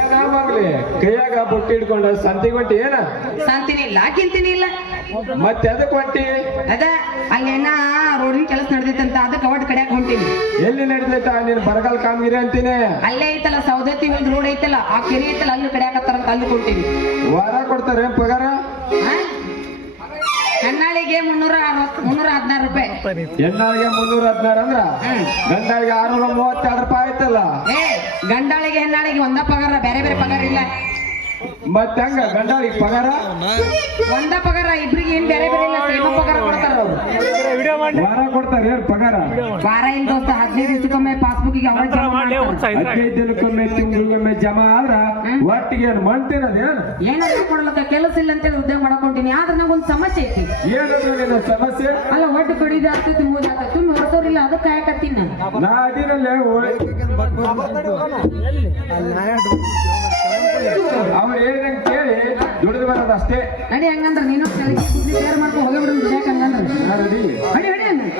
ಏನಾಗ್ಲಿ ಕೈಯಾಗ ಬುಟ್ಟಿ ಹಿಡ್ಕೊಂಡು ಸಂತಿಗೆ ಹೊಂಟಿ ಏನ ಸಂತಿನಿ ಇಲ್ಲ ಕಿಂತಿನಿ ಇಲ್ಲ ಮತ್ತೆ ಅದಕ್ಕೆ ಹೊಂಟಿ ಅದ ಅಲ್ಲೇನ ರೋಡಿನ ಕೆಲಸ ನಡೆದೈತಂತ ಅದಕ್ಕೆ ಅವಟ್ ಕಡೆಯಾಗ ಹೊಂಟೀನಿ ಎಲ್ಲಿ ನಡೀತೈತ ನೀನ್ ಬರಗಾಲ ಕಾಮಗಿರಿ ಅಂತೀನಿ ಅಲ್ಲೇ ಐತಲ್ಲ ಸೌದತ್ತಿ ಒಂದು ರೋಡ್ ಐತಲ್ಲ ಆ ಕೆರೆ ಐತಲ್ಲ ಅಲ್ಲಿ ಕಡೆಯಾಕತ್ತಾರಂತ ಅಲ್ಲಿ ಹೊಂಟೀನಿ ವಾರ ಕೊಡ್ತಾರೆ ಪಗಾರ ಹೆಣ್ಣಾಳಿಗೆ 316 ರೂಪಾಯಿ ಹೆಣ್ಣಾಳಿಗೆ 316 ಅಂದ್ರ ಗಂಡಾಳಿಗೆ 632 ರೂಪಾಯಿ ಆಯ್ತಲ್ಲ ಗಂಡಾಳಿಗೆ ಹೆಣ್ಣಾಳಿಗೆ ಒಂದ ಪಗಾರ ಬೇರೆ ಬೇರೆ ಪಗಾರ ಇಲ್ಲ ಮತ್ತೆ ಹಂಗ ಗಂಡಾಳಿಗೆ ಪಗಾರ ಒಂದ ಪಗಾರ ಇಬ್ರಿಗೆ ಏನ್ ಬೇರೆ ಬೇರೆ ಇಲ್ಲ ಸೇಮ ಪಗಾರ ಕೊಡ್ತಾರ ಅವ್ರು ವಾರ ಕೊಡ್ತಾರೆ ಏನ್ ಪಗಾರ ವಾರ ಇಲ್ಲ ದೋಸ್ತ 15 ದಿವಸಕ್ಕೊಮ್ಮೆ ಪಾಸ್ಬುಕ್ ಗೆ 15 ದಿನಕ್ಕೊಮ್ಮೆ ತಿಂಗಳಿಗೊಮ್ಮೆ ಜಮಾ ಆದ್ರ ಒಟ್ಟಿಗೆ ಏನ್ ಮಾಡ್ತೀರದೇನ್ ಏನಾದ್ರು ಕೊಡ್ಲಕ್ಕ ಕೆಲಸ ಇಲ್ಲ ಅಂತೇಳಿ ಉದ್ಯೋಗ ಮಾಡ್ಕೊಂತೀನಿ ಆದ್ರೆ ನಂಗೊಂದು ಸಮಸ್ಯೆ ಐತಿ ಏನಂದ್ರೆ ನಿನ್ನ ಸಮಸ್ಯೆ ಅಲ್ಲ ಒಟ್ಟು ಕಡಿದ ಆಗ್ತೈತಿ ಮೂದಾಗ್ತೈತಿ ಹೊರಸೋರಿಲ್ಲ ಅದಕ್ಕೆ ಕಾಯಕತ್ತೀನಿ ನಾನು ನಾ ಅದಿನಲ್ಲೇ ಅವ್ರು ಏನಂತ ಕೇಳಿ ದುಡಿದು ಬರೋದು ಅಷ್ಟೇ ನಡಿ ಹಂಗಂದ್ರ ನೀನು ತಯಾರು ಮಾಡ್ಕೊಂಡು ಹೋಗಿ ಬಿಡು ದುಡಿಯಾಕ ಹಂಗಂದ್ರ ರೆಡಿ ನಡಿ ನಡಿ